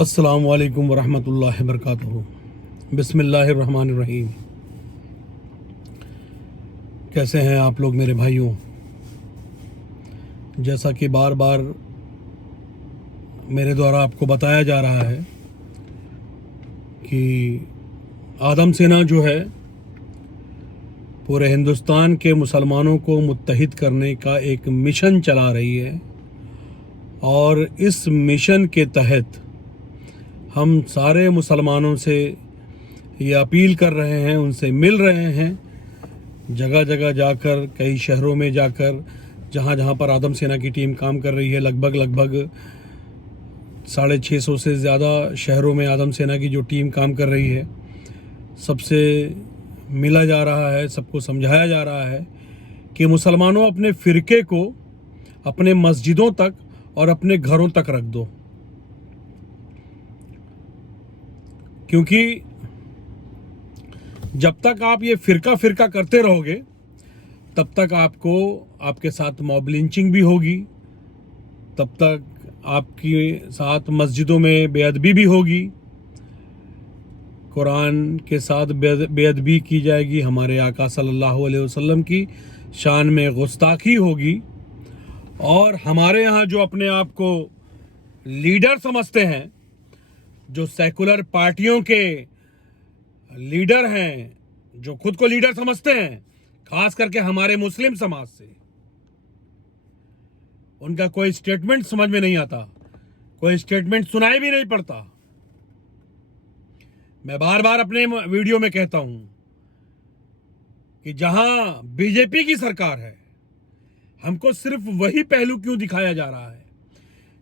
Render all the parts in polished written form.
अस्सलामु अलैकुम वरहमतुल्लाहि वबरकातुहू। बिस्मिल्लाहिर्रहमानिर्रहीम। कैसे हैं आप लोग मेरे भाइयों? जैसा कि बार बार मेरे द्वारा आपको बताया जा रहा है कि आदम सेना जो है पूरे हिंदुस्तान के मुसलमानों को मुत्तहिद करने का एक मिशन चला रही है, और इस मिशन के तहत हम सारे मुसलमानों से ये अपील कर रहे हैं, उनसे मिल रहे हैं, जगह जगह जाकर, कई शहरों में जाकर, जहाँ जहाँ पर आदम सेना की टीम काम कर रही है। लगभग 650 से ज़्यादा शहरों में आदम सेना की जो टीम काम कर रही है, सबसे मिला जा रहा है, सबको समझाया जा रहा है कि मुसलमानों अपने फ़िरके को अपने मस्जिदों तक और अपने घरों तक रख दो, क्योंकि जब तक आप ये फ़िरका करते रहोगे तब तक आपको आपके साथ मॉब लिंचिंग भी होगी, तब तक आपके साथ मस्जिदों में बेअदबी भी होगी, कुरान के साथ बेअदबी की जाएगी, हमारे आका सल्लल्लाहु अलैहि वसल्लम की शान में गुस्ताखी होगी। और हमारे यहाँ जो अपने आप को लीडर समझते हैं, जो सेकुलर पार्टियों के लीडर हैं, जो खुद को लीडर समझते हैं, खास करके हमारे मुस्लिम समाज से, उनका कोई स्टेटमेंट समझ में नहीं आता, कोई स्टेटमेंट सुनाई भी नहीं पड़ता। मैं बार बार अपने वीडियो में कहता हूं कि जहां बीजेपी की सरकार है, हमको सिर्फ वही पहलू क्यों दिखाया जा रहा है?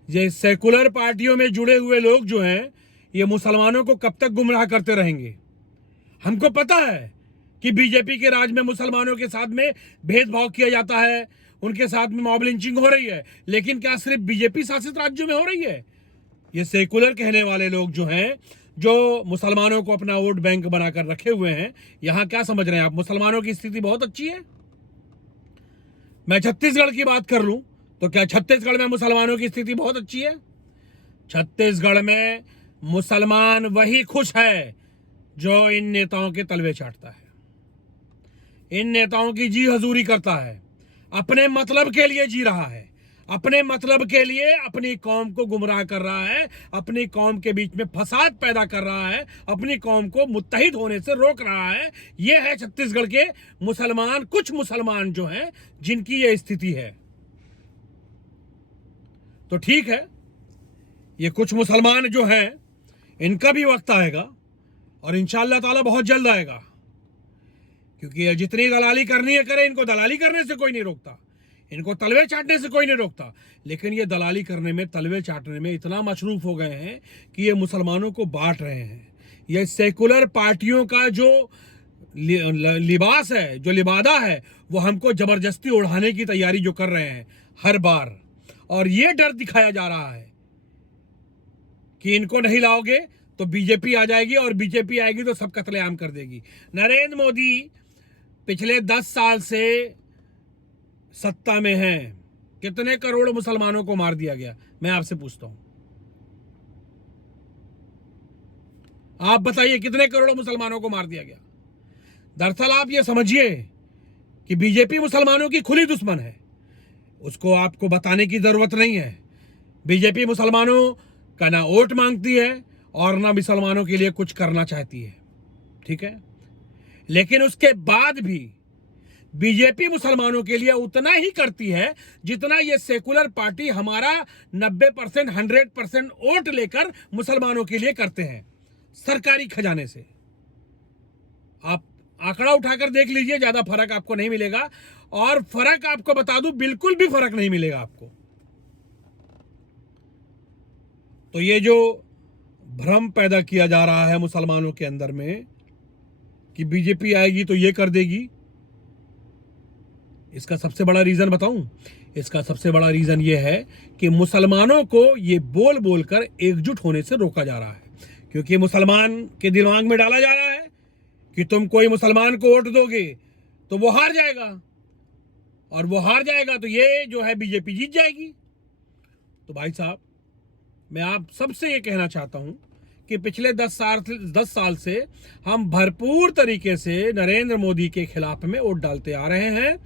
ये सेकुलर पार्टियों में जुड़े हुए लोग जो हैं, ये मुसलमानों को कब तक गुमराह करते रहेंगे? हमको पता है कि बीजेपी के राज में मुसलमानों के साथ में भेदभाव किया जाता है, उनके साथ में मॉब लिंचिंग हो रही है, लेकिन क्या सिर्फ बीजेपी शासित राज्यों में हो रही है? ये सेकुलर कहने वाले लोग जो हैं, जो मुसलमानों को अपना वोट बैंक बनाकर रखे हुए हैं, यहां क्या समझ रहे हैं आप? मुसलमानों की स्थिति बहुत अच्छी है। मैं छत्तीसगढ़ की बात कर लूं तो क्या छत्तीसगढ़ में मुसलमानों की स्थिति बहुत अच्छी है? छत्तीसगढ़ में मुसलमान वही खुश है जो इन नेताओं के तलवे चाटता है, इन नेताओं की जी हजूरी करता है, अपने मतलब के लिए जी रहा है, अपने मतलब के लिए अपनी कौम को गुमराह कर रहा है, अपनी कौम के बीच में फसाद पैदा कर रहा है, अपनी कौम को मुत्तहिद होने से रोक रहा है। यह है छत्तीसगढ़ के मुसलमान, कुछ मुसलमान जो हैं, जिनकी यह स्थिति है। तो ठीक है, ये कुछ मुसलमान जो हैं, इनका भी वक्त आएगा, और इंशाअल्लाह ताला बहुत जल्द आएगा, क्योंकि ये जितनी दलाली करनी है करे, इनको दलाली करने से कोई नहीं रोकता, इनको तलवे चाटने से कोई नहीं रोकता, लेकिन ये दलाली करने में, तलवे चाटने में इतना मशरूफ हो गए हैं कि ये मुसलमानों को बांट रहे हैं। ये सेकुलर पार्टियों का जो लिबास है, जो लिबादा है, वो हमको जबरदस्ती उड़ाने की तैयारी जो कर रहे हैं हर बार, और ये डर दिखाया जा रहा है कि इनको नहीं लाओगे तो बीजेपी आ जाएगी, और बीजेपी आएगी तो सब कत्लेआम कर देगी। नरेंद्र मोदी पिछले 10 साल से सत्ता में हैं, कितने करोड़ मुसलमानों को मार दिया गया? मैं आपसे पूछता हूं, आप बताइए कितने करोड़ मुसलमानों को मार दिया गया? दरअसल आप ये समझिए कि बीजेपी मुसलमानों की खुली दुश्मन है, उसको आपको बताने की जरूरत नहीं है। बीजेपी मुसलमानों का ना वोट मांगती है और ना मुसलमानों के लिए कुछ करना चाहती है, ठीक है? लेकिन उसके बाद भी बीजेपी मुसलमानों के लिए उतना ही करती है जितना ये सेकुलर पार्टी हमारा 90%, 100% वोट लेकर मुसलमानों के लिए करते हैं सरकारी खजाने से। आप आंकड़ा उठाकर देख लीजिए, ज्यादा फर्क आपको नहीं मिलेगा, और फर्क आपको बता दूं, बिल्कुल भी फर्क नहीं मिलेगा आपको। तो ये जो भ्रम पैदा किया जा रहा है मुसलमानों के अंदर में कि बीजेपी आएगी तो ये कर देगी, इसका सबसे बड़ा रीजन बताऊं? इसका सबसे बड़ा रीजन ये है कि मुसलमानों को ये बोल बोलकर एकजुट होने से रोका जा रहा है, क्योंकि मुसलमान के दिमाग में डाला जा रहा है कि तुम कोई मुसलमान को वोट दोगे तो वो हार जाएगा, और वो हार जाएगा तो ये जो है बीजेपी जीत जाएगी। तो भाई साहब, मैं आप सबसे ये कहना चाहता हूं कि पिछले 10 साल से हम भरपूर तरीके से नरेंद्र मोदी के खिलाफ में वोट डालते आ रहे हैं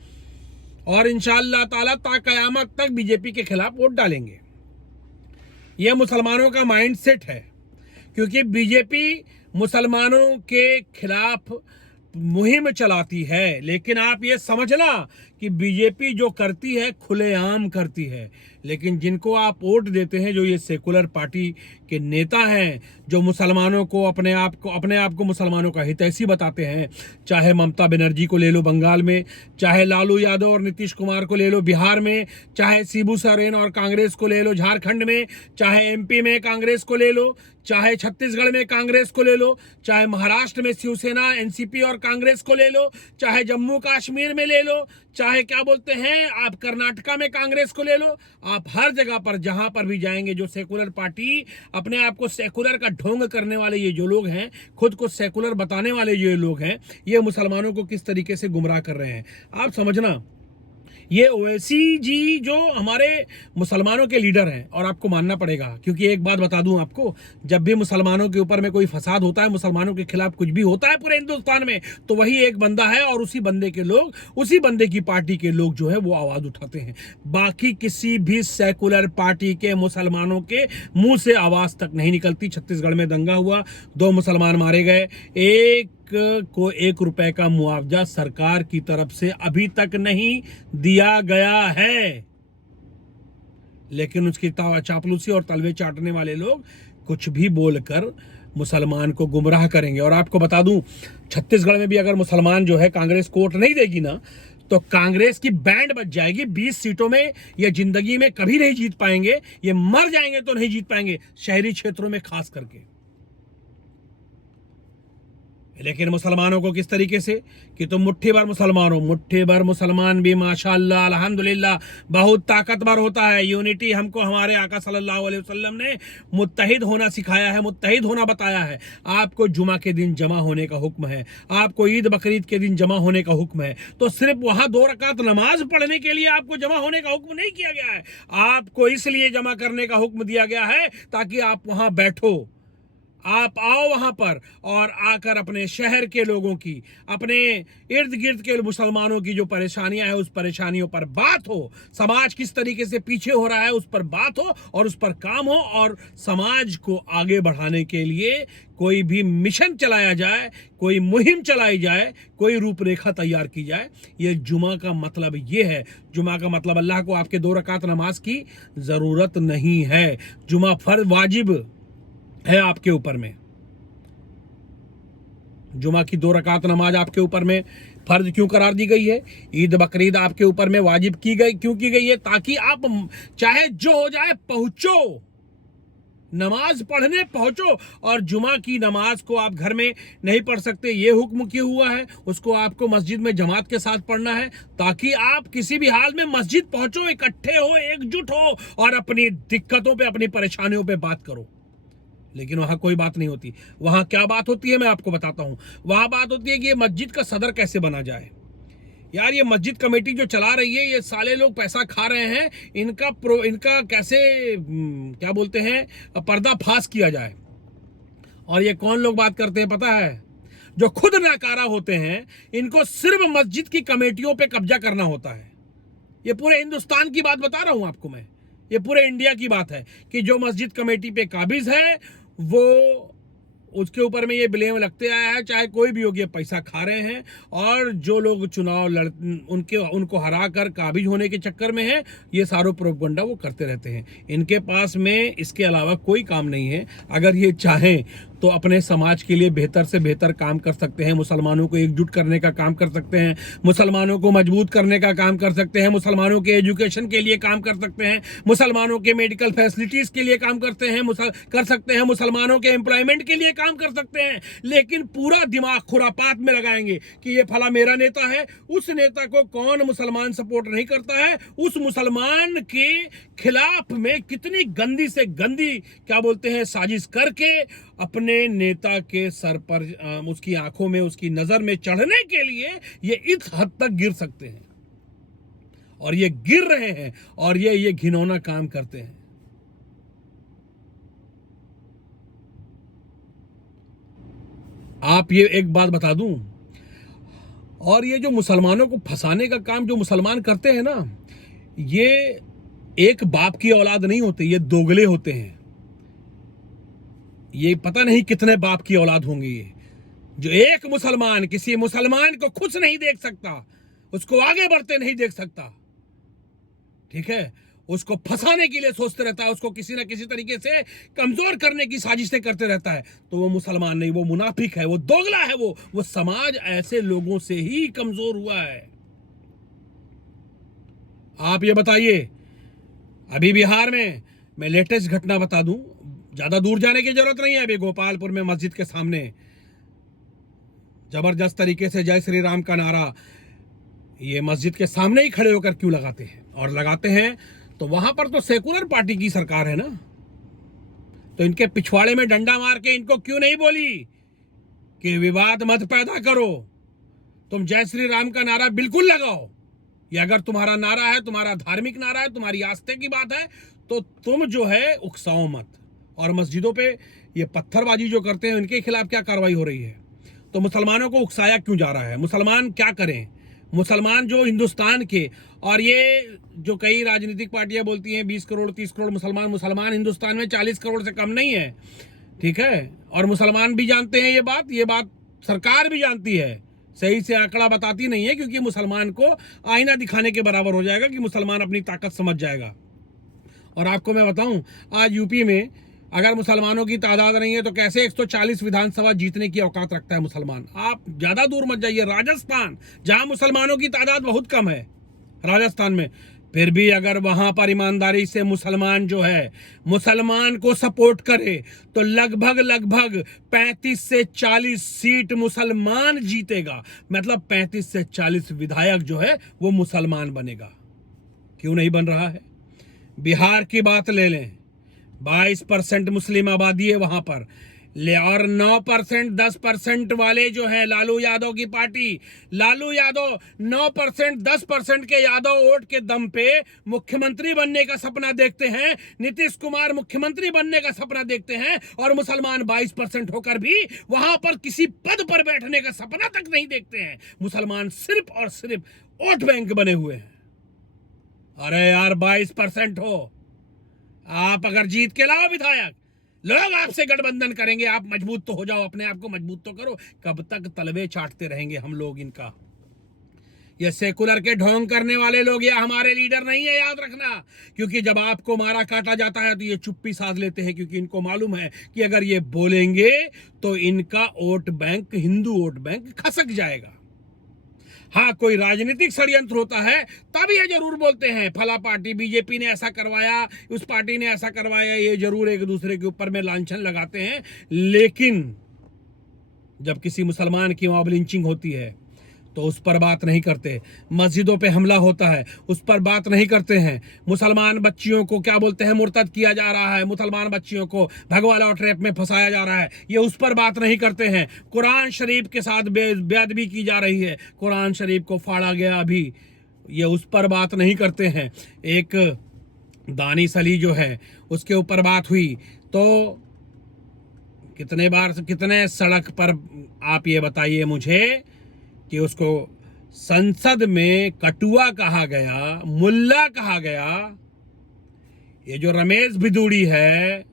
और इंशाअल्लाह ताला ता कयामत तक बीजेपी के खिलाफ वोट डालेंगे। यह मुसलमानों का माइंडसेट है, क्योंकि बीजेपी मुसलमानों के खिलाफ मुहिम चलाती है, लेकिन आप ये समझना कि बीजेपी जो करती है खुलेआम करती है। लेकिन जिनको आप वोट देते हैं, जो ये सेकुलर पार्टी के नेता हैं, जो मुसलमानों को अपने आप को मुसलमानों का हितैषी बताते हैं, चाहे ममता बनर्जी को ले लो बंगाल में, चाहे लालू यादव और नीतीश कुमार को ले लो बिहार में, चाहे शिबू सोरेन और कांग्रेस को ले लो झारखंड में, चाहे एमपी में कांग्रेस को ले लो, चाहे छत्तीसगढ़ में कांग्रेस को ले लो, चाहे महाराष्ट्र में शिवसेना एनसीपी और कांग्रेस को ले लो, चाहे जम्मू कश्मीर में ले लो, चाहे क्या बोलते हैं आप कर्नाटका में कांग्रेस को ले लो। आप हर जगह पर जहां पर भी जाएंगे, जो सेकुलर पार्टी अपने आप को सेकुलर का ढोंग करने वाले ये जो लोग हैं, खुद को सेकुलर बताने वाले ये लोग हैं, ये मुसलमानों को किस तरीके से गुमराह कर रहे हैं आप समझना। ये ओवैसी जी जो हमारे मुसलमानों के लीडर हैं, और आपको मानना पड़ेगा, क्योंकि एक बात बता दूं आपको, जब भी मुसलमानों के ऊपर में कोई फसाद होता है, मुसलमानों के खिलाफ कुछ भी होता है पूरे हिंदुस्तान में, तो वही एक बंदा है और उसी बंदे के लोग, उसी बंदे की पार्टी के लोग जो है वो आवाज उठाते हैं। बाकी किसी भी सेकुलर पार्टी के मुसलमानों के मुंह से आवाज तक नहीं निकलती। छत्तीसगढ़ में दंगा हुआ, 2 मुसलमान मारे गए, एक को 1 रुपए का मुआवजा सरकार की तरफ से अभी तक नहीं दिया गया है, लेकिन उसकी चापलूसी और तलवे चाटने वाले लोग कुछ भी बोलकर मुसलमान को गुमराह करेंगे। और आपको बता दूं, छत्तीसगढ़ में भी अगर मुसलमान जो है कांग्रेस को वोट नहीं देगी ना, तो कांग्रेस की बैंड बच जाएगी। 20 सीटों में ये जिंदगी में कभी नहीं जीत पाएंगे, ये मर जाएंगे तो नहीं जीत पाएंगे, शहरी क्षेत्रों में खास करके। लेकिन मुसलमानों को किस तरीके से कि तुम मुट्ठी भर मुसलमान भी माशाअल्लाह अल्हम्दुलिल्लाह बहुत ताकतवर होता है। यूनिटी हमको हमारे आका सल्लल्लाहु अलैहि वसल्लम ने मुत्तहिद होना सिखाया है, मुत्तहिद होना बताया है। आपको जुमा के दिन जमा होने का हुक्म है, आपको ईद बकरीद के दिन जमा होने का हुक्म है, तो सिर्फ वहां 2 रकात नमाज पढ़ने के लिए आपको जमा होने का हुक्म नहीं किया गया है। आपको इसलिए जमा करने का हुक्म दिया गया है ताकि आप वहां बैठो, आप आओ वहां पर और आकर अपने शहर के लोगों की, अपने इर्द गिर्द के मुसलमानों की जो परेशानियां हैं उस परेशानियों पर बात हो, समाज किस तरीके से पीछे हो रहा है उस पर बात हो और उस पर काम हो, और समाज को आगे बढ़ाने के लिए कोई भी मिशन चलाया जाए, कोई मुहिम चलाई जाए, कोई रूपरेखा तैयार की जाए। ये जुमा का मतलब ये है। जुमा का मतलब अल्लाह को आपके 2 रकात नमाज की जरूरत नहीं है। जुमा फर्ज वाजिब है आपके ऊपर में। जुमा की 2 रकात नमाज आपके ऊपर में फर्ज क्यों करार दी गई है? ईद बकरीद आपके ऊपर में वाजिब की गई क्यों की गई है? ताकि आप चाहे जो हो जाए पहुंचो, नमाज पढ़ने पहुंचो। और जुमा की नमाज को आप घर में नहीं पढ़ सकते, ये हुक्म क्यों हुआ है? उसको आपको मस्जिद में जमात के साथ पढ़ना है, ताकि आप किसी भी हाल में मस्जिद पहुंचो, इकट्ठे हो, एकजुट हो और अपनी दिक्कतों पे, अपनी परेशानियों पे बात करो। लेकिन वहां कोई बात नहीं होती। वहां क्या बात होती है मैं आपको बताता हूं। वहां बात होती है कि ये मस्जिद का सदर कैसे बना जाए। यार ये मस्जिद कमेटी जो चला रही है, ये साले लोग पैसा खा रहे हैं, इनका कैसे क्या बोलते हैं पर्दाफाश किया जाए। और ये कौन लोग बात करते हैं पता है? जो खुद नाकारा होते हैं, इनको सिर्फ मस्जिद की कमेटियों पे कब्जा करना होता है। ये पूरे हिंदुस्तान की बात बता रहा हूं आपको मैं, ये पूरे इंडिया की बात है कि जो मस्जिद कमेटी पे काबिज है वो, उसके ऊपर में ये ब्लेम लगते आया है, चाहे कोई भी हो, ये पैसा खा रहे हैं। और जो लोग चुनाव उनको हरा कर काबिज होने के चक्कर में है, ये सारो प्रोपगंडा वो करते रहते हैं। इनके पास में इसके अलावा कोई काम नहीं है। अगर ये चाहें तो अपने समाज के लिए बेहतर से बेहतर काम कर सकते हैं, मुसलमानों को एकजुट करने का काम कर सकते हैं, मुसलमानों को मजबूत करने का काम कर सकते हैं, मुसलमानों के एजुकेशन के लिए काम कर सकते हैं, मुसलमानों के मेडिकल फैसिलिटीज के लिए काम कर सकते हैं, मुसलमानों के एम्प्लॉयमेंट के लिए काम कर सकते हैं। लेकिन पूरा दिमाग खुरापात में लगाएंगे कि ये फला मेरा नेता है, उस नेता को कौन मुसलमान सपोर्ट नहीं करता है, उस मुसलमान के खिलाफ में कितनी गंदी से गंदी क्या बोलते हैं साजिश करके अपने नेता के सर पर, उसकी आंखों में, उसकी नजर में चढ़ने के लिए ये इस हद तक गिर सकते हैं। और ये गिर रहे हैं और ये घिनौना काम करते हैं। आप ये एक बात बता दूं, और ये जो मुसलमानों को फंसाने का काम जो मुसलमान करते हैं ना, ये एक बाप की औलाद नहीं होते, ये दोगले होते हैं। ये पता नहीं कितने बाप की औलाद होंगे ये, जो एक मुसलमान किसी मुसलमान को खुश नहीं देख सकता, उसको आगे बढ़ते नहीं देख सकता, ठीक है, उसको फंसाने के लिए सोचते रहता है, उसको किसी ना किसी तरीके से कमजोर करने की साजिशें करते रहता है, तो वो मुसलमान नहीं, वो मुनाफिक है, वो दोगला है, वो समाज ऐसे लोगों से ही कमजोर हुआ है। आप ये बताइए, अभी बिहार में मैं लेटेस्ट घटना बता दूं, ज्यादा दूर जाने की जरूरत नहीं है। अभी गोपालपुर में मस्जिद के सामने जबरदस्त तरीके से जय श्री राम का नारा ये मस्जिद के सामने ही खड़े होकर क्यों लगाते हैं, और लगाते हैं तो वहां पर तो सेकुलर पार्टी की सरकार है ना, तो इनके पिछवाड़े में डंडा मार के इनको क्यों नहीं बोली कि विवाद मत पैदा करो, तुम जय श्री राम का नारा बिल्कुल लगाओ, ये अगर तुम्हारा नारा है, तुम्हारा धार्मिक नारा है, तुम्हारी आस्थे की बात है, तो तुम जो है उकसाओ मत। और मस्जिदों पे ये पत्थरबाजी जो करते हैं, इनके खिलाफ क्या कार्रवाई हो रही है? तो मुसलमानों को उकसाया क्यों जा रहा है? मुसलमान क्या करें? मुसलमान जो हिंदुस्तान के, और ये जो कई राजनीतिक पार्टियां बोलती हैं 20 करोड़ 30 करोड़ मुसलमान हिंदुस्तान में 40 करोड़ से कम नहीं है, ठीक है, और मुसलमान भी जानते हैं ये बात सरकार भी जानती है, सही से आंकड़ा बताती नहीं है, क्योंकि मुसलमान को आईना दिखाने के बराबर हो जाएगा कि मुसलमान अपनी ताकत समझ जाएगा। और आपको मैं बताऊं, आज यूपी में अगर मुसलमानों की तादाद नहीं है तो कैसे 140 विधानसभा जीतने की औकात रखता है मुसलमान? आप ज्यादा दूर मत जाइए, राजस्थान, जहां मुसलमानों की तादाद बहुत कम है, राजस्थान में, फिर भी अगर वहां पर ईमानदारी से मुसलमान जो है मुसलमान को सपोर्ट करे तो लगभग 35 से 40 सीट मुसलमान जीतेगा, मतलब 35 से 40 विधायक जो है वो मुसलमान बनेगा। क्यों नहीं बन रहा है? बिहार की बात ले लें, 22% मुस्लिम आबादी है वहां पर, और 9% 10% वाले जो है लालू यादव की पार्टी, लालू यादव 9% 10% के यादव वोट के दम पे मुख्यमंत्री बनने का सपना देखते हैं, नीतीश कुमार मुख्यमंत्री बनने का सपना देखते हैं, और मुसलमान 22% होकर भी वहां पर किसी पद पर बैठने का सपना तक नहीं देखते हैं। मुसलमान सिर्फ और सिर्फ वोट बैंक बने हुए हैं। अरे यार, 22% हो, आप अगर जीत के लाओ विधायक, लोग आपसे गठबंधन करेंगे, आप मजबूत तो हो जाओ, अपने आप को मजबूत तो करो। कब तक तलवे चाटते रहेंगे हम लोग इनका? ये सेकुलर के ढोंग करने वाले लोग ये हमारे लीडर नहीं है, याद रखना, क्योंकि जब आपको मारा काटा जाता है तो ये चुप्पी साध लेते हैं, क्योंकि इनको मालूम है कि अगर ये बोलेंगे तो इनका vote bank, Hindu vote bank खसक जाएगा। हाँ, कोई राजनीतिक षड्यंत्र होता है तब ये जरूर बोलते हैं, फला पार्टी बीजेपी ने ऐसा करवाया, उस पार्टी ने ऐसा करवाया, ये जरूर एक दूसरे के ऊपर में लांछन लगाते हैं। लेकिन जब किसी मुसलमान की मॉब लिंचिंग होती है तो उस पर बात नहीं करते, मस्जिदों पे हमला होता है उस पर बात नहीं करते हैं, मुसलमान बच्चियों को क्या बोलते हैं, मुर्तद किया जा रहा है, मुसलमान बच्चियों को भगवाला और ट्रैप में फंसाया जा रहा है, ये उस पर बात नहीं करते हैं। कुरान शरीफ के साथ बेअदबी की जा रही है, कुरान शरीफ को फाड़ा गया अभी, ये उस पर बात नहीं करते हैं। एक दानिश अली जो है उसके ऊपर बात हुई तो कितने सड़क पर, आप ये बताइए मुझे, कि उसको संसद में कटुआ कहा गया, मुल्ला कहा गया। ये जो रमेश भिदुड़ी है,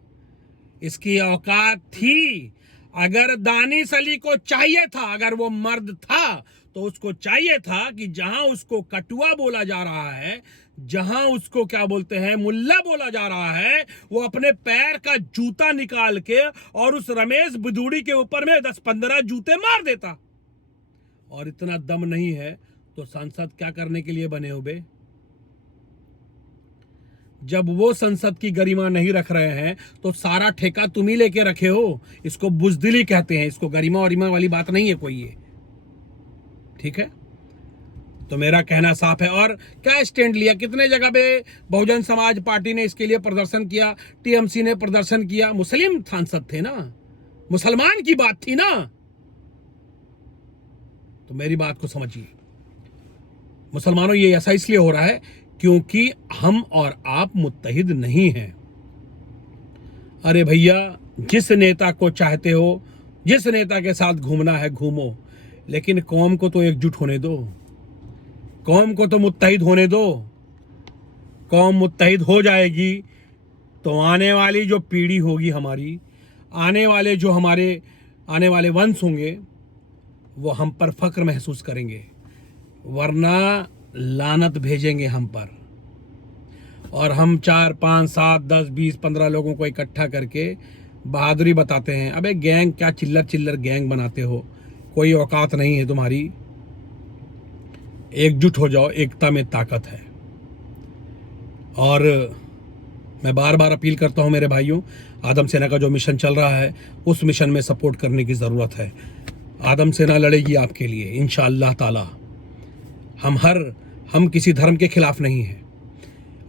इसकी औकात थी, अगर दानिश अली को चाहिए था, अगर वो मर्द था तो उसको चाहिए था कि जहां उसको कटुआ बोला जा रहा है, जहां उसको क्या बोलते हैं, मुल्ला बोला जा रहा है, वो अपने पैर का जूता निकाल के और उस रमेश भिदुड़ी के ऊपर में 10-15 जूते मार देता। और इतना दम नहीं है तो सांसद क्या करने के लिए बने हो बे? जब वो संसद की गरिमा नहीं रख रहे हैं तो सारा ठेका तुम ही लेके रखे हो। इसको बुजदिली कहते हैं, इसको गरिमा और इमा वाली बात नहीं है कोई ये, ठीक है? तो मेरा कहना साफ है। और क्या स्टैंड लिया, कितने जगह पे बहुजन समाज पार्टी ने इसके लिए प्रदर्शन किया, टीएमसी ने प्रदर्शन किया, मुस्लिम सांसद थे ना, मुसलमान की बात थी ना। तो मेरी बात को समझिए, मुसलमानों, ये ऐसा इसलिए हो रहा है क्योंकि हम और आप मुत्तहिद नहीं हैं। अरे भैया, जिस नेता को चाहते हो जिस नेता के साथ घूमना है घूमो, लेकिन कौम को तो एकजुट होने दो, कौम को तो मुत्तहिद होने दो। कौम मुत्तहिद हो जाएगी तो आने वाली जो पीढ़ी होगी हमारी, आने वाले जो हमारे आने वाले वंश होंगे, वो हम पर फक्र महसूस करेंगे, वरना लानत भेजेंगे हम पर। और हम 4, 5, 7, 10, 20, 15 लोगों को इकट्ठा करके बहादुरी बताते हैं। अबे गैंग क्या चिल्लर चिल्लर गैंग बनाते हो, कोई औकात नहीं है तुम्हारी। एकजुट हो जाओ, एकता में ताकत है। और मैं बार बार अपील करता हूं मेरे भाइयों, आदम सेना का जो मिशन चल रहा है उस मिशन में सपोर्ट करने की ज़रूरत है। आदम सेना लड़ेगी आपके लिए इंशाअल्लाह ताला। हम किसी धर्म के खिलाफ नहीं हैं,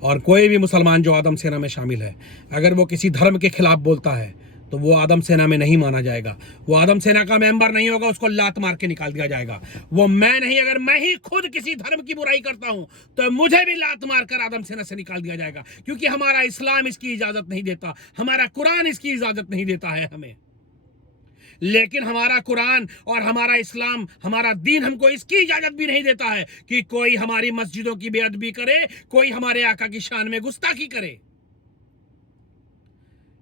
और कोई भी मुसलमान जो आदम सेना में शामिल है, अगर वो किसी धर्म के खिलाफ बोलता है तो वो आदम सेना में नहीं माना जाएगा, वो आदम सेना का मेंबर नहीं होगा, उसको लात मार के निकाल दिया जाएगा। वो मैं नहीं, अगर मैं ही खुद किसी धर्म की बुराई करता हूं तो मुझे भी लात मार कर आदम सेना से निकाल दिया जाएगा, क्योंकि हमारा इस्लाम इसकी इजाजत नहीं देता, हमारा कुरान इसकी इजाजत नहीं देता है हमें। लेकिन हमारा कुरान और हमारा इस्लाम, हमारा दीन हमको इसकी इजाजत भी नहीं देता है कि कोई हमारी मस्जिदों की बेअदबी करे, कोई हमारे आका की शान में गुस्ताखी करे।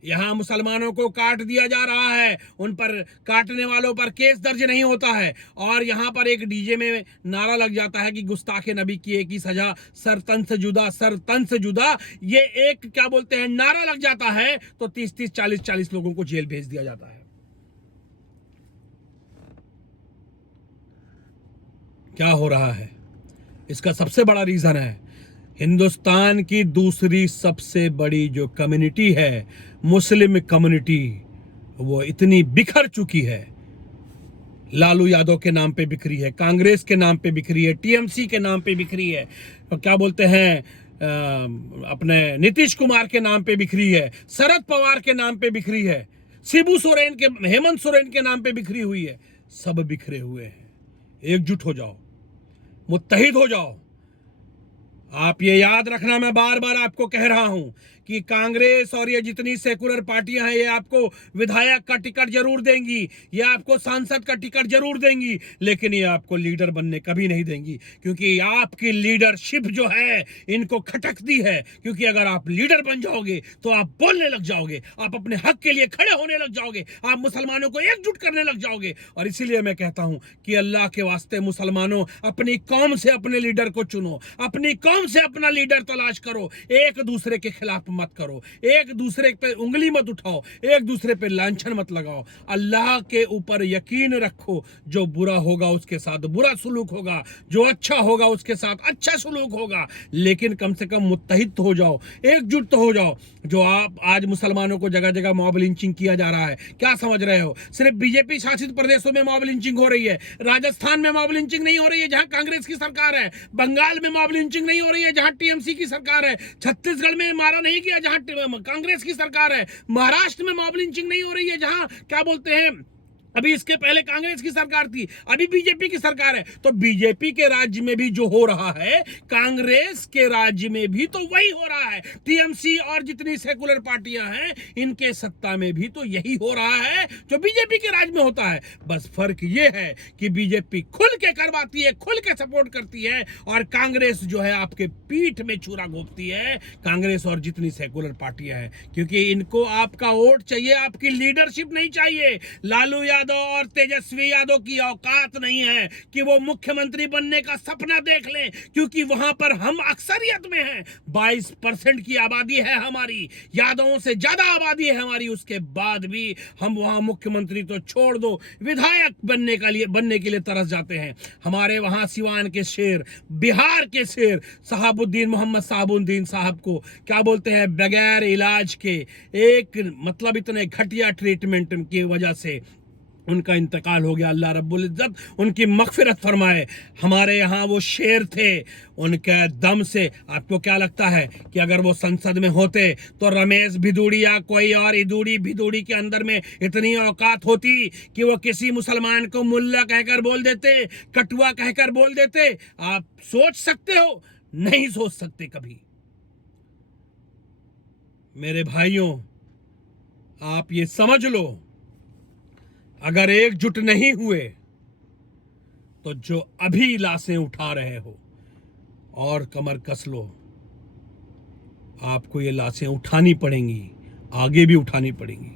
यहां मुसलमानों को काट दिया जा रहा है, उन पर काटने वालों पर केस दर्ज नहीं होता है, और यहां पर एक डीजे में नारा लग जाता है कि गुस्ताखे नबी की एक ही सजा, सर तन से जुदा, सर तन से जुदा। ये एक क्या बोलते हैं नारा लग जाता है तो 30-30, 40-40 लोगों को जेल भेज दिया जाता है। क्या हो रहा है? इसका सबसे बड़ा रीजन है हिंदुस्तान की दूसरी सबसे बड़ी जो कम्युनिटी है, मुस्लिम कम्युनिटी, वो इतनी बिखर चुकी है। लालू यादव के नाम पे बिखरी है, कांग्रेस के नाम पे बिखरी है, टीएमसी के नाम पे बिखरी है, तो क्या बोलते हैं अपने नीतीश कुमार के नाम पे बिखरी है, शरद पवार के नाम पे बिखरी है, शिबू सोरेन के, हेमंत सोरेन के नाम पे बिखरी हुई है। सब बिखरे हुए हैं। एकजुट हो जाओ, मुत्तहिद हो जाओ। आप ये याद रखना, मैं बार बार आपको कह रहा हूं कि कांग्रेस और ये जितनी सेकुलर पार्टियां हैं, ये आपको विधायक का टिकट जरूर देंगी, ये आपको सांसद का टिकट जरूर देंगी, लेकिन ये आपको लीडर बनने कभी नहीं देंगी, क्योंकि आपकी लीडरशिप जो है इनको खटकती है। क्योंकि अगर आप लीडर बन जाओगे तो आप बोलने लग जाओगे, आप अपने हक के लिए खड़े होने लग जाओगे, आप मुसलमानों को एकजुट करने लग जाओगे। और इसीलिए मैं कहता हूं कि अल्लाह के वास्ते मुसलमानों, अपनी कौम से अपने लीडर को चुनो, अपनी कौम से अपना लीडर तलाश करो, एक दूसरे के खिलाफ मत करो, एक दूसरे पे उंगली मत उठाओ, एक दूसरे पे लांछन मत लगाओ। अल्लाह के ऊपर यकीन रखो, जो बुरा होगा उसके साथ बुरा सुलूक होगा, जो अच्छा होगा उसके साथ अच्छा सुलूक होगा। लेकिन कम से कम मुत्तहिद तो हो जाओ, एकजुट तो हो जाओ। जो आप आज मुसलमानों को जगह जगह मॉब लिंचिंग किया जा रहा है, क्या समझ रहे हो? सिर्फ बीजेपी शासित प्रदेशों में मॉब लिंचिंग हो रही है, राजस्थान में मॉब लिंचिंग नहीं हो रही है जहां कांग्रेस की सरकार है, बंगाल में मॉब लिंचिंग नहीं हो रही है जहां टीएमसी की सरकार है, छत्तीसगढ़ में मारा नहीं गया जहां कांग्रेस की सरकार है, महाराष्ट्र में मॉब लिंचिंग नहीं हो रही है जहां क्या बोलते हैं अभी इसके पहले कांग्रेस की सरकार थी, अभी बीजेपी की सरकार है। तो बीजेपी के राज्य में भी जो हो रहा है, कांग्रेस के राज्य में भी तो वही हो रहा है। टीएमसी और जितनी सेकुलर पार्टियां हैं, इनके सत्ता में भी तो यही हो रहा है जो बीजेपी के राज्य में होता है। बस फर्क ये है कि बीजेपी खुल के करवाती है, खुल के सपोर्ट करती है, और कांग्रेस जो है आपके पीठ में छुरा घोंपती है, कांग्रेस और जितनी सेकुलर पार्टियां हैं। क्योंकि इनको आपका वोट चाहिए, आपकी लीडरशिप नहीं चाहिए। लालू यादव और तेजस्वी यादव की औकात नहीं है कि वो मुख्यमंत्री बनने का सपना देख लें, क्योंकि वहां पर हम अक्सरियत में हैं। 22% की आबादी है हमारी, यादवों से ज्यादा आबादी है हमारी, उसके बाद भी हम वहां मुख्यमंत्री तो छोड़ दो, विधायक बनने के लिए तरस जाते हैं। हमारे वहां सिवान के शेर, बिहार के शेर शहाबुद्दीन मोहम्मद साहबुद्दीन साहब को क्या बोलते हैं, बगैर इलाज के एक मतलब इतने घटिया ट्रीटमेंट की वजह से उनका इंतकाल हो गया। अल्लाह रब्बुल इज्जत उनकी मगफिरत फरमाए। हमारे यहाँ वो शेर थे, उनके दम से आपको क्या लगता है कि अगर वो संसद में होते तो रमेश भिदूड़ी या कोई और इदूड़ी भिदूड़ी के अंदर में इतनी औकात होती कि वो किसी मुसलमान को मुल्ला कहकर बोल देते, कटुआ कहकर बोल देते? आप सोच सकते हो? नहीं सोच सकते कभी। मेरे भाइयों, आप ये समझ लो, अगर एकजुट नहीं हुए तो जो अभी लाशें उठा रहे हो और कमर कस लो, आपको ये लाशें उठानी पड़ेंगी, आगे भी उठानी पड़ेंगी।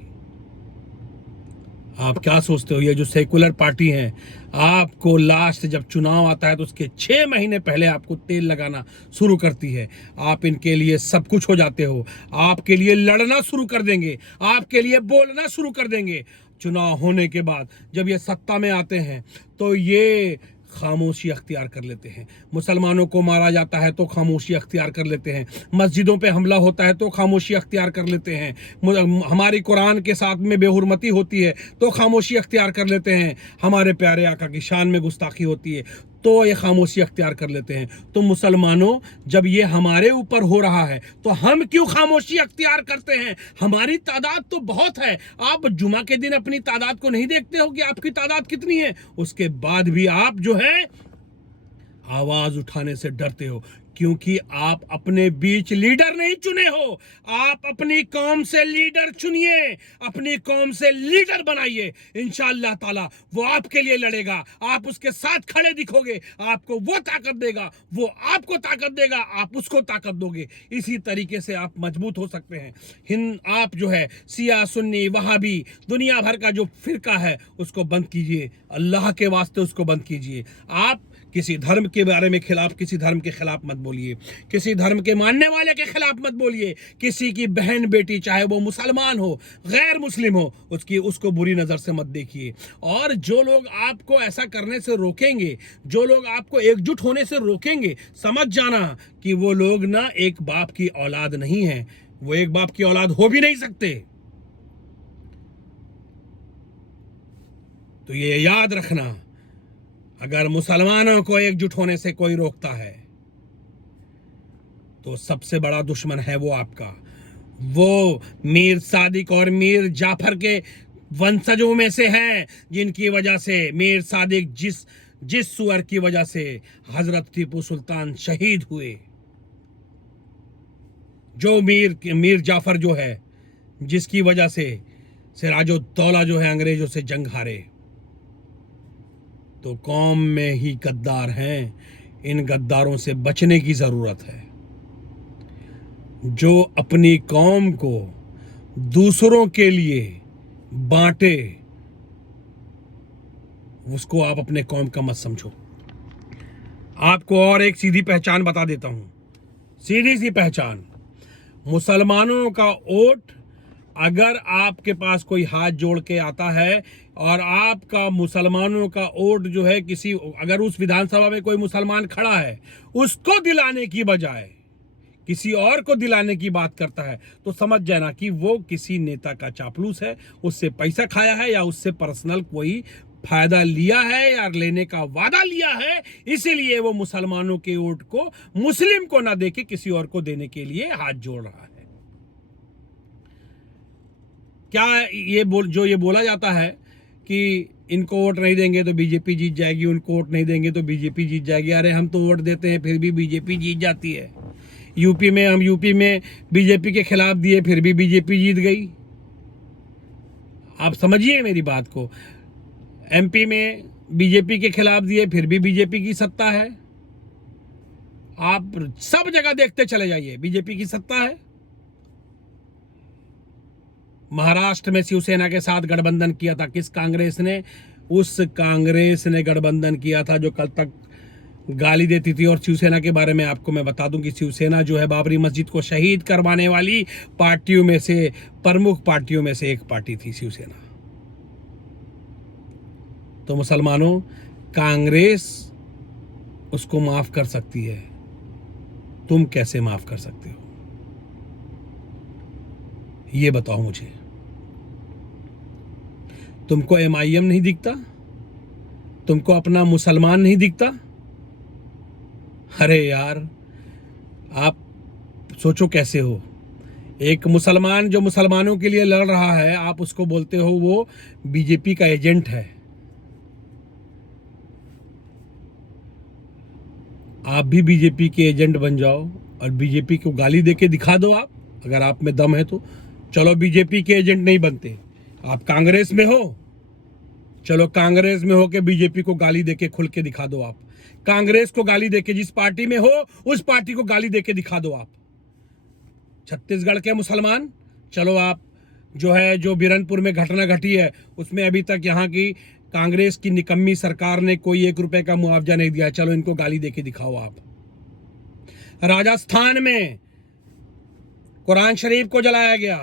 आप क्या सोचते हो, ये जो सेकुलर पार्टी है, आपको लास्ट जब चुनाव आता है तो उसके 6 महीने पहले आपको तेल लगाना शुरू करती है। आप इनके लिए सब कुछ हो जाते हो, आपके लिए लड़ना शुरू कर देंगे, आपके लिए बोलना शुरू कर देंगे। चुनाव होने के बाद जब ये सत्ता में आते हैं तो ये खामोशी अख्तियार कर लेते हैं। मुसलमानों को मारा जाता है तो खामोशी अख्तियार कर लेते हैं, मस्जिदों पे हमला होता है तो खामोशी अख्तियार कर लेते हैं, हमारी कुरान के साथ में बेहुरमती होती है तो खामोशी अख्तियार कर लेते हैं, हमारे प्यारे आका की शान में गुस्ताखी होती है तो ये खामोशी अख्तियार कर लेते हैं। तो मुसलमानों, जब ये हमारे ऊपर हो रहा है तो हम क्यों खामोशी अख्तियार करते हैं? हमारी तादाद तो बहुत है। आप जुमा के दिन अपनी तादाद को नहीं देखते हो कि आपकी तादाद कितनी है? उसके बाद भी आप जो है आवाज उठाने से डरते हो, क्योंकि आप अपने बीच लीडर नहीं चुने हो। आप अपनी कौम से लीडर चुनिए, अपनी कौम से लीडर बनाइए। इंशाअल्लाह ताला वो आपके लिए लड़ेगा, आप उसके साथ खड़े दिखोगे, आपको वो ताकत देगा, वो आपको ताकत देगा, आप उसको ताकत दोगे। इसी तरीके से आप मजबूत हो सकते हैं। आप जो है शिया सुन्नी वहाबी दुनिया भर का जो फिरका है उसको बंद कीजिए, अल्लाह के वास्ते उसको बंद कीजिए। आप किसी धर्म के बारे में खिलाफ, किसी धर्म के खिलाफ मत बोलिए, किसी धर्म के मानने वाले के खिलाफ मत बोलिए। किसी की बहन बेटी, चाहे वो मुसलमान हो गैर मुस्लिम हो, उसको बुरी नज़र से मत देखिए। और जो लोग आपको ऐसा करने से रोकेंगे, जो लोग आपको एकजुट होने से रोकेंगे, समझ जाना कि वो लोग ना एक बाप की औलाद नहीं है, वो एक बाप की औलाद हो भी नहीं सकते। तो ये याद रखना, अगर मुसलमानों को एकजुट होने से कोई रोकता है तो सबसे बड़ा दुश्मन है वो आपका। वो मीर सादिक और मीर जाफर के वंशजों में से हैं, जिनकी वजह से मीर सादिक जिस सुअर की वजह से हजरत टीपू सुल्तान शहीद हुए, जो मीर जाफर जो है, जिसकी वजह से सिराजुद्दौला जो है अंग्रेजों से जंग हारे। तो कौम में ही गद्दार हैं, इन गद्दारों से बचने की जरूरत है। जो अपनी कौम को दूसरों के लिए बांटे, उसको आप अपने कौम का मत समझो। आपको और एक सीधी पहचान बता देता हूं, सीधी सी पहचान। मुसलमानों का वोट, अगर आपके पास कोई हाथ जोड़ के आता है और आपका मुसलमानों का वोट जो है अगर उस विधानसभा में कोई मुसलमान खड़ा है, उसको दिलाने की बजाय किसी और को दिलाने की बात करता है, तो समझ जाना कि वो किसी नेता का चापलूस है, उससे पैसा खाया है या उससे पर्सनल कोई फायदा लिया है या लेने का वादा लिया है। इसीलिए वो मुसलमानों के वोट को मुस्लिम को ना देके किसी और को देने के लिए हाथ जोड़ रहा है। क्या ये बोला जाता है कि इनको वोट नहीं देंगे तो बीजेपी जीत जाएगी, उनको वोट नहीं देंगे तो बीजेपी जीत जाएगी। अरे हम तो वोट देते हैं फिर भी बीजेपी जीत जाती है। यूपी में बीजेपी के खिलाफ दिए फिर भी बीजेपी जीत गई। आप समझिए मेरी बात को। एमपी में बीजेपी के खिलाफ दिए फिर भी बीजेपी की सत्ता है। आप सब जगह देखते चले जाइए, बीजेपी की सत्ता है। महाराष्ट्र में शिवसेना के साथ गठबंधन किया था किस कांग्रेस ने? उस कांग्रेस ने गठबंधन किया था जो कल तक गाली देती थी। और शिवसेना के बारे में आपको मैं बता दूं कि शिवसेना जो है बाबरी मस्जिद को शहीद करवाने वाली पार्टियों में से, प्रमुख पार्टियों में से एक पार्टी थी शिवसेना। तो मुसलमानों, कांग्रेस उसको माफ कर सकती है, तुम कैसे माफ कर सकते हो? ये बताओ मुझे। तुमको MIM नहीं दिखता? तुमको अपना मुसलमान नहीं दिखता? अरे यार, आप सोचो कैसे हो। एक मुसलमान जो मुसलमानों के लिए लड़ रहा है, आप उसको बोलते हो वो बीजेपी का एजेंट है। आप भी बीजेपी के एजेंट बन जाओ और बीजेपी को गाली देके दिखा दो। आप अगर आप में दम है तो चलो, बीजेपी के एजेंट नहीं बनते, आप कांग्रेस में हो, चलो कांग्रेस में होके बीजेपी को गाली देके खुल के दिखा दो आप। कांग्रेस को गाली देके, जिस पार्टी में हो उस पार्टी को गाली देके दिखा दो आप। छत्तीसगढ़ के मुसलमान, चलो आप जो बिरनपुर में घटना घटी है उसमें अभी तक यहाँ की कांग्रेस की निकम्मी सरकार ने कोई 1 रुपए का मुआवजा नहीं दिया, चलो इनको गाली देके दिखाओ आप। राजस्थान में कुरान शरीफ को जलाया गया,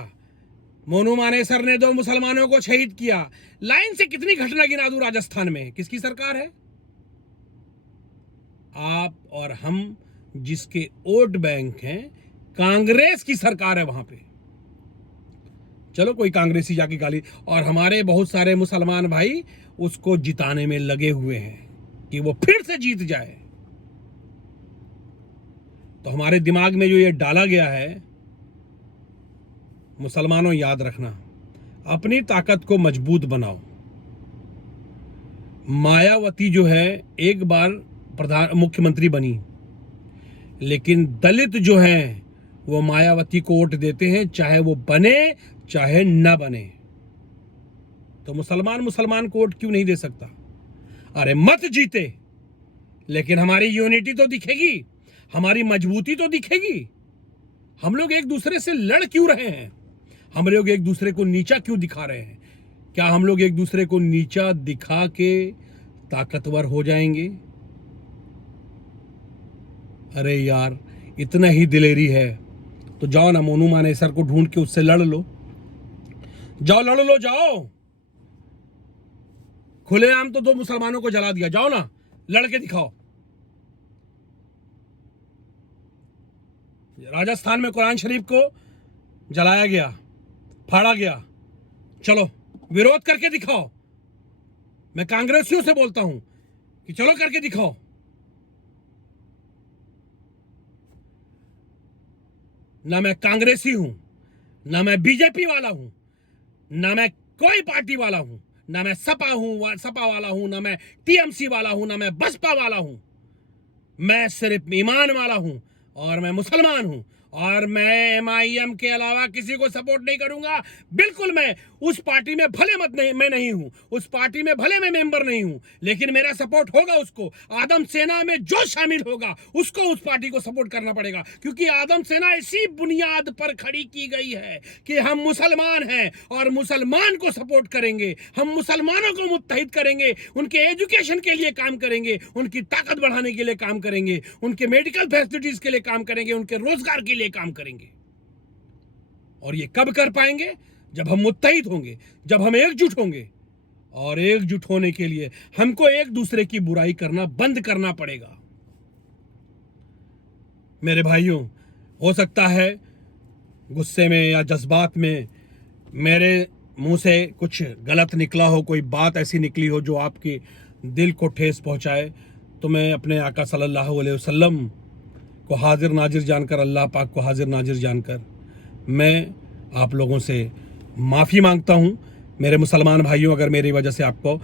मोनू मानेसर ने 2 मुसलमानों को शहीद किया। लाइन से कितनी घटना गिना दूं राजस्थान में, किसकी सरकार है? आप और हम जिसके वोट बैंक हैं, कांग्रेस की सरकार है वहां पे। चलो कोई कांग्रेसी जाके गाली, और हमारे बहुत सारे मुसलमान भाई उसको जिताने में लगे हुए हैं कि वो फिर से जीत जाए। तो हमारे दिमाग में जो ये डाला गया है, मुसलमानों याद रखना, अपनी ताकत को मजबूत बनाओ। मायावती जो है एक बार मुख्यमंत्री बनी, लेकिन दलित जो हैं वो मायावती को वोट देते हैं, चाहे वो बने चाहे न बने। तो मुसलमान को वोट क्यों नहीं दे सकता? अरे मत जीते, लेकिन हमारी यूनिटी तो दिखेगी, हमारी मजबूती तो दिखेगी। हम लोग एक दूसरे से लड़ क्यों रहे हैं? हम लोग एक दूसरे को नीचा क्यों दिखा रहे हैं? क्या हम लोग एक दूसरे को नीचा दिखा के ताकतवर हो जाएंगे? अरे यार, इतना ही दिलेरी है तो जाओ ना, मोनू मानेसर को ढूंढ के उससे लड़ लो, जाओ लड़ लो, जाओ। खुलेआम तो 2 मुसलमानों को जला दिया, जाओ ना लड़ के दिखाओ। राजस्थान में कुरान शरीफ को जलाया गया, फाड़ा गया, चलो विरोध करके दिखाओ। मैं कांग्रेसियों से बोलता हूं कि चलो करके दिखाओ। ना मैं कांग्रेसी हूं, ना मैं बीजेपी वाला हूं, ना मैं कोई पार्टी वाला हूं, ना मैं सपा वाला हूं, ना मैं टीएमसी वाला हूं, ना मैं बसपा वाला हूं। मैं सिर्फ ईमान वाला हूं और मैं मुसलमान हूं, और मैं एमआईएम के अलावा किसी को सपोर्ट नहीं करूंगा। बिल्कुल, मैं उस पार्टी में भले मैं नहीं हूं, उस पार्टी में भले मैं मेंबर नहीं हूं, लेकिन मेरा सपोर्ट होगा उसको। आदम सेना में जो शामिल होगा उसको उस पार्टी को सपोर्ट करना पड़ेगा, क्योंकि आदम सेना इसी बुनियाद पर खड़ी की गई है कि हम मुसलमान हैं और मुसलमान को सपोर्ट करेंगे। हम मुसलमानों को मुत्तहिद करेंगे, उनके एजुकेशन के लिए काम करेंगे, उनकी ताकत बढ़ाने के लिए काम करेंगे, उनके मेडिकल फैसिलिटीज के लिए काम करेंगे, उनके रोजगार के लिए काम करेंगे। और ये कब कर पाएंगे? जब हम मुत्तहिद होंगे, जब हम एकजुट होंगे। और एकजुट होने के लिए हमको एक दूसरे की बुराई करना बंद करना पड़ेगा। मेरे भाइयों, हो सकता है गुस्से में या जज्बात में मेरे मुंह से कुछ गलत निकला हो, कोई बात ऐसी निकली हो जो आपके दिल को ठेस पहुंचाए, तो मैं अपने आका सल्लल्लाहु अलैहि वसल्लम को हाजिर नाजिर जानकर, अल्लाह पाक को हाजिर नाजिर जानकर मैं आप लोगों से माफ़ी मांगता हूं, मेरे मुसलमान भाइयों, अगर मेरी वजह से आपको,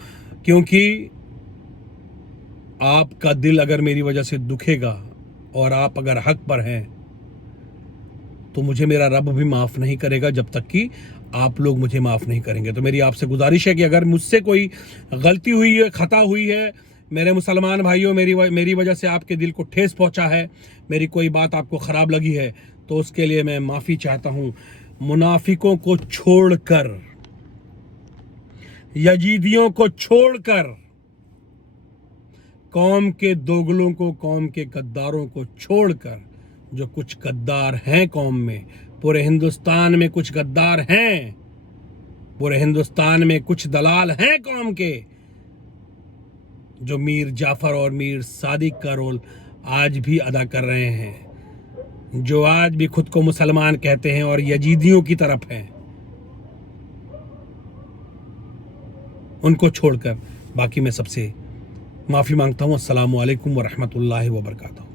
क्योंकि आपका दिल अगर मेरी वजह से दुखेगा और आप अगर हक पर हैं, तो मुझे मेरा रब भी माफ़ नहीं करेगा जब तक कि आप लोग मुझे माफ़ नहीं करेंगे। तो मेरी आपसे गुजारिश है कि अगर मुझसे कोई गलती हुई है, खता हुई है, मेरे मुसलमान भाइयों, मेरी वजह से आपके दिल को ठेस पहुंचा है, मेरी कोई बात आपको ख़राब लगी है, तो उसके लिए मैं माफ़ी चाहता हूं। मुनाफिकों को छोड़कर, यजीदियों को छोड़कर, कौम के दोगलों को, कौम के गद्दारों को छोड़कर, जो कुछ गद्दार हैं कौम में, पूरे हिंदुस्तान में कुछ गद्दार हैं, पूरे हिंदुस्तान में कुछ दलाल हैं कौम के, जो मीर जाफर और मीर सादिक का रोल आज भी अदा कर रहे हैं, जो आज भी खुद को मुसलमान कहते हैं और यजीदियों की तरफ हैं, उनको छोड़कर बाकी मैं सबसे माफ़ी मांगता हूँ। अस्सलामु अलैकुम व रहमतुल्लाहि व बरकातहू।